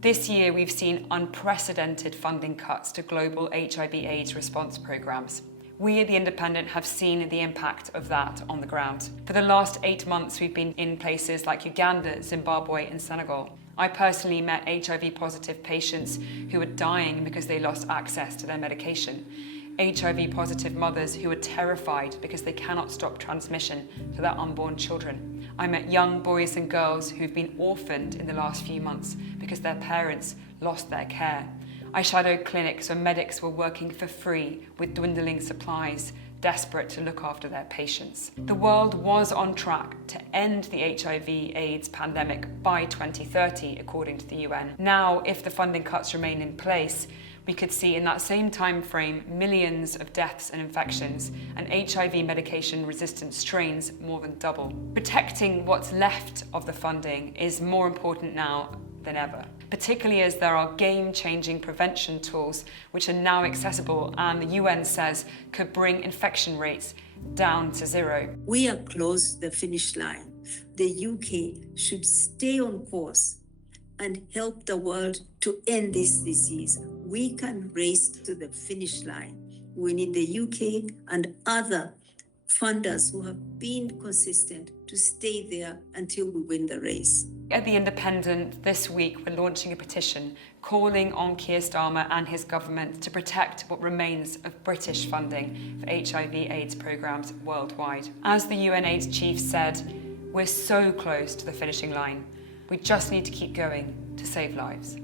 This year, we've seen unprecedented funding cuts to global HIV/AIDS response programs. We at The Independent have seen the impact of that on the ground. For the last 8 months, we've been in places like Uganda, Zimbabwe, and Senegal. I personally met HIV-positive patients who were dying because they lost access to their medication. HIV-positive mothers who are terrified because they cannot stop transmission to their unborn children. I met young boys and girls who've been orphaned in the last few months because their parents lost their care. I shadowed clinics where medics were working for free with dwindling supplies, desperate to look after their patients. The world was on track to end the HIV/AIDS pandemic by 2030, according to the UN. Now, if the funding cuts remain in place, we could see in that same time frame millions of deaths and infections, and HIV medication-resistant strains more than double. Protecting what's left of the funding is more important now than ever, particularly as there are game-changing prevention tools which are now accessible and the UN says could bring infection rates down to zero. We are close to the finish line. The UK should stay on course and help the world to end this disease. We can race to the finish line. We need the UK and other funders who have been consistent to stay there until we win the race. At The Independent this week, we're launching a petition calling on Keir Starmer and his government to protect what remains of British funding for HIV/AIDS programmes worldwide. As the UNAIDS chief said, we're so close to the finishing line. We just need to keep going to save lives.